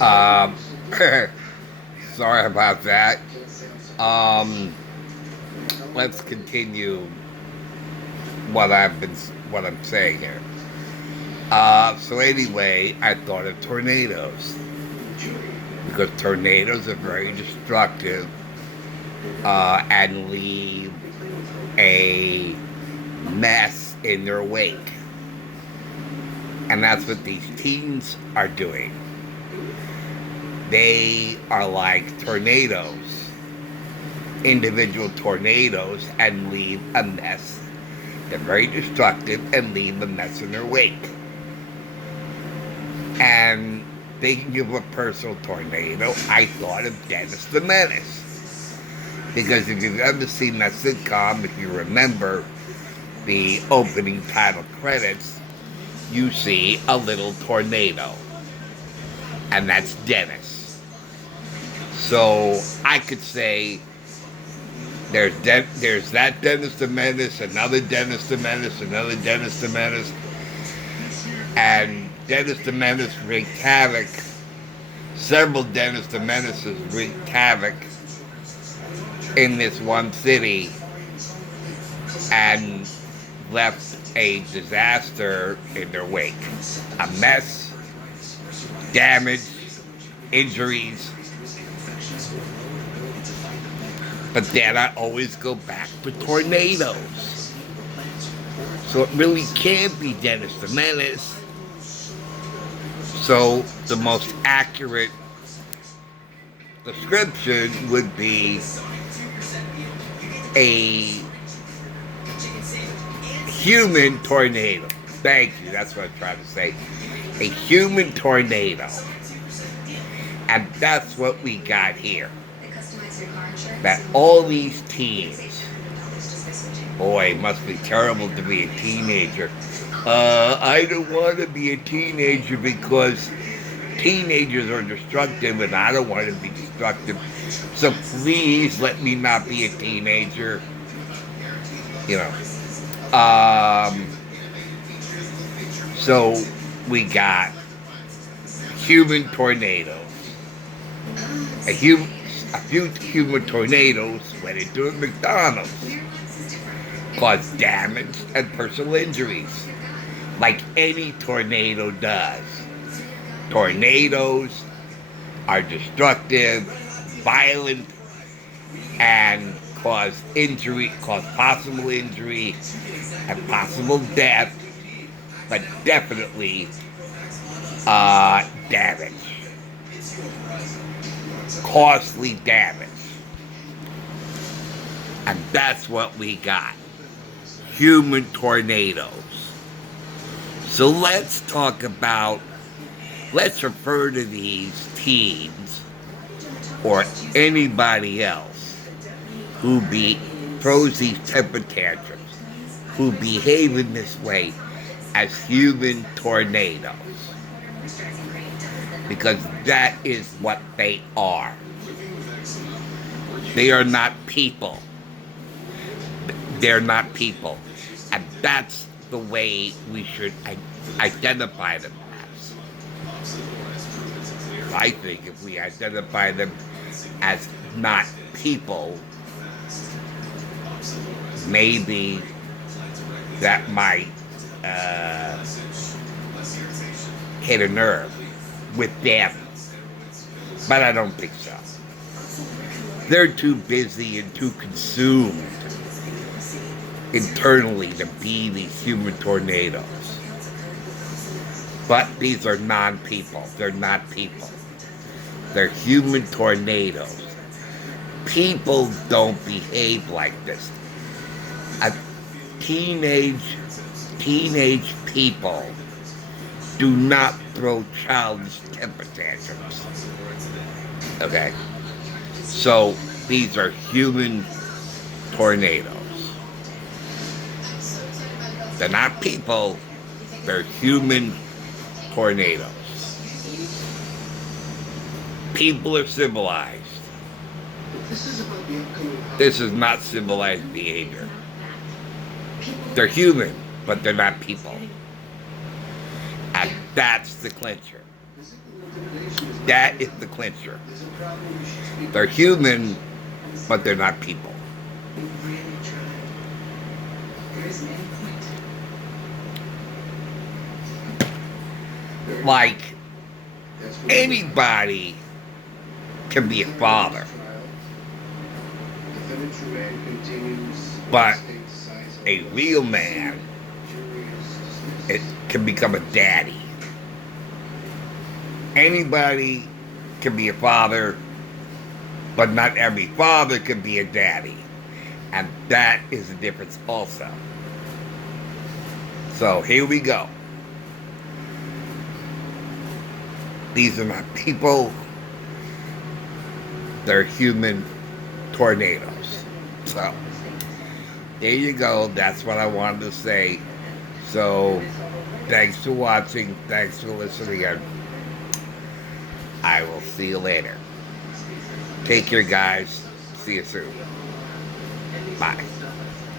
Um, sorry about that. Um, let's continue what I'm saying here. So anyway, I thought of tornadoes because tornadoes are very destructive and leave a mess in their wake, and that's what these teens are doing. They are like tornadoes, individual tornadoes, and leave a mess. They're very destructive and leave a mess in their wake. And thinking of a personal tornado, I thought of Dennis the Menace. Because if you've ever seen that sitcom, if you remember the opening title credits, you see a little tornado. And that's Dennis. So I could say there's that Dennis the Menace, another Dennis the Menace, another Dennis the Menace, and Dennis the Menace wreaked havoc. Several Dennis the Menaces wreaked havoc in this one city and left a disaster in their wake. A mess, damage, injuries. But then I always go back to tornadoes. So it really can't be Dennis the Menace. So the most accurate description would be a human tornado. Thank you, that's what I'm trying to say. A human tornado. And that's what we got here. That all these teens, boy, it must be terrible to be a teenager. I don't want to be a teenager because teenagers are destructive and I don't want to be destructive. So please let me not be a teenager. You know. So we got human tornadoes. A few human tornadoes went into a McDonald's, caused damage and personal injuries, like any tornado does. Tornadoes are destructive, violent, and cause possible injury and possible death, but definitely damage. Costly damage. And that's what we got. Human tornadoes. So let's refer to these teens or anybody else who throws these temper tantrums, who behave in this way as human tornadoes. Because that is what they are. They are not people. They're not people. And that's the way we should identify them as. I think if we identify them as not people, maybe that might hit a nerve with them. But I don't think so. They're too busy and too consumed internally to be these human tornadoes. But these are non-people. They're not people. They're human tornadoes. People don't behave like this. Teenage people do not throw childish temper tantrums. Okay? So these are human tornadoes. They're not people, they're human tornadoes. People are civilized. This is not civilized behavior. They're human, but they're not people. And that's the clincher. That is the clincher. They're human, but they're not people. Like, anybody can be a father, but a real man, it can become a daddy. Anybody can be a father, but not every father can be a daddy. And that is the difference also. So here we go. These are not people. They're human tornadoes. So there you go. That's what I wanted to say. So thanks for watching. Thanks for listening. And I will see you later. Take care, guys. See you soon. Bye.